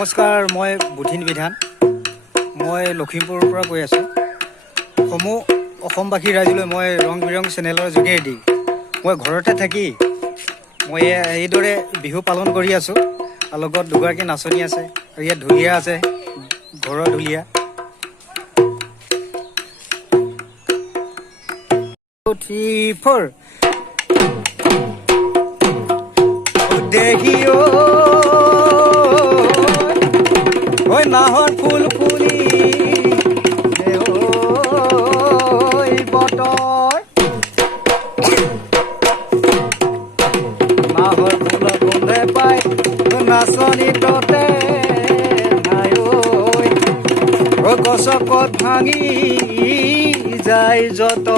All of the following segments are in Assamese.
নমস্কাৰ, মই বুধিন বিধান। মই লখিমপুৰৰ পৰা কৈ আছোঁ। সমূহ অসমবাসী ৰাইজলৈ মই ৰং বিৰং চেনেলৰ যোগেদি মই ঘৰতে থাকি মই এইদৰে বিহু পালন কৰি আছোঁ। আৰু লগত দুগৰাকী নাচনী আছে আৰু ইয়াত ঢুলীয়া আছে, ঘৰৰ ঢুলীয়া। 2, 3, 4 দেখিও ঐ নাহৰ ফুল ফুলি ঐ বতৰ নাহৰ ফুল গোন্ধে পাই নাচনি ততে নাই ঐ গছকত ভাঙি যায় যত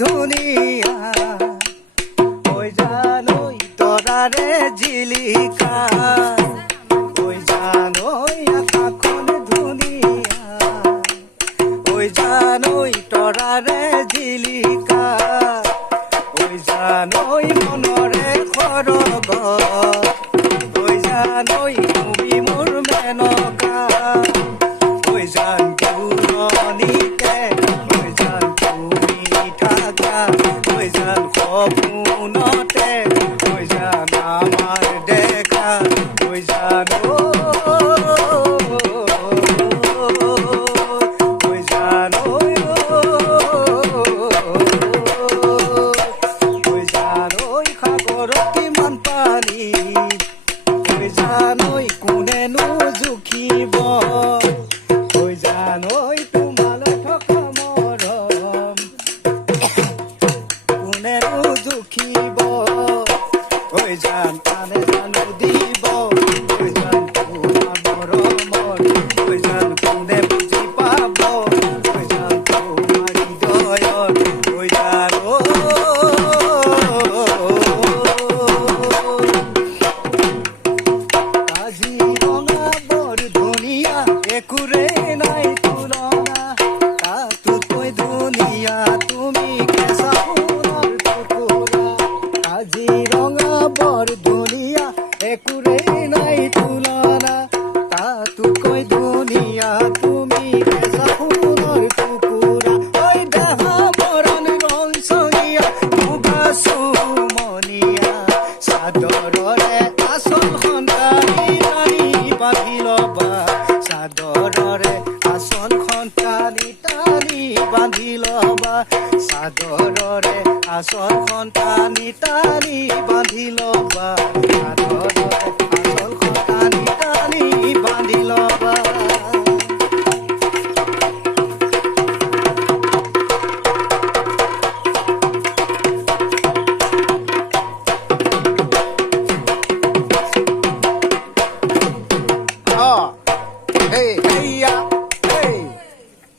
ধুনিয়া ঐ জানৈ তৰাৰে জিলিকা ঐ জানৈ আকাশখন ধুনিয়া ঐ জানৈ তৰাৰে জিলিকা ঐ জানৈ মনৰে খৰগ ঐ জানৈ তুমি মোৰ মেনকা ঐ জান কেউৰণিকে ঐ জান ঐ জান সপোনতে ঐ জান আমাৰ দেখা ঐ জান ঐ জান ঐ জান ঐ সাগৰত কিমান পানী ঐ জান ঐ কোনেনো জুখিব ঐ জান ঐ তোমালৈ থকা মৰম কোনেনো জুখিব ঐ জান আনে জানো দিব ঐ জান তোমাৰ মৰমৰ ঐ জান কোনে বুজি পাব ঐ জান তোমাৰ হৃদয়ত ঐ জান কাজিৰঙা বৰ ধুনীয়া একোৰে নাই তুলনা তাতোতকৈ ধুনীয়া তুমি কেঁচা সোণৰ টুকুৰা কাজিৰঙা বৰ ধুনীয়া একোৰে নাই তুলনা তাতোতকৈ ধুনীয়া তুমি কেঁচা সোণৰ টুকুৰা ঐ দেহা বৰণ ৰংচঙীয়া মুগা চুমনীয়া চাদৰৰে আঁচলখন টানি টানি বান্ধি ল'বা চাদৰৰে আঁচলখন টানি টানি বান্ধি ল'বা চাদৰৰে আঁচলখন টানি টানি বান্ধি ল'বা চাদৰৰে আঁচলখন টানি টানি বান্ধি ল'বা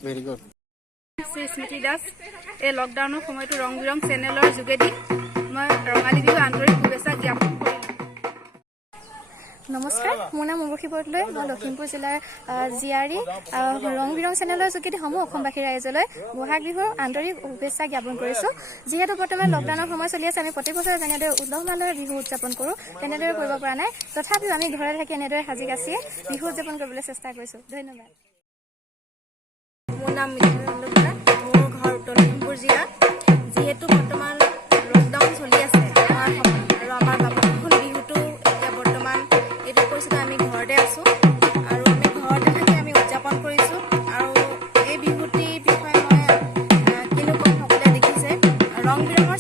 ভেৰি গুড। শ্ৰী স্মৃতি দাস। এই লকডাউনৰ সময়তো ৰং বিৰং চেনেলৰ যোগেদি মই ৰঙালী বিহু আন্তৰিক শুভেচ্ছা জ্ঞাপন কৰিলোঁ। নমস্কাৰ, মোৰ নাম মুৰ্শী বৰদলৈ। মই লখিমপুৰ জিলাৰ জীয়াৰী ৰং বিৰং চেনেলৰ যোগেদি সমূহ অসমবাসী ৰাইজলৈ বহাগ বিহুৰ আন্তৰিক শুভেচ্ছা জ্ঞাপন কৰিছোঁ। যিহেতু বৰ্তমান লকডাউনৰ সময় চলি আছে, আমি প্ৰতি বছৰে যেনেদৰে উলহ মালহেৰে বিহু উদযাপন কৰোঁ তেনেদৰে কৰিব পৰা নাই। তথাপিও আমি ঘৰতে থাকি এনেদৰে সাজি কাচিয়ে বিহু উদযাপন কৰিবলৈ চেষ্টা কৰিছোঁ। ধন্যবাদ। মোৰ নাম মিথুন বৰা। মোৰ ঘৰ উত্তৰ লখিমপুৰ জিলা। যিহেতু বৰ্তমান লকডাউন চলি আছে আমাৰ আৰু আমাৰ বাপতিসাহোন বিহুটো এতিয়া বৰ্তমান এইটো পৰিস্থিতি আমি ঘৰতে আছোঁ আৰু আমি ঘৰতে থাকি আমি উদযাপন কৰিছোঁ। আৰু এই বিহুটিৰ বিষয়ে মই কিনো ক'ম, সকলোৱে দেখিছে ৰং বিৰঙৰ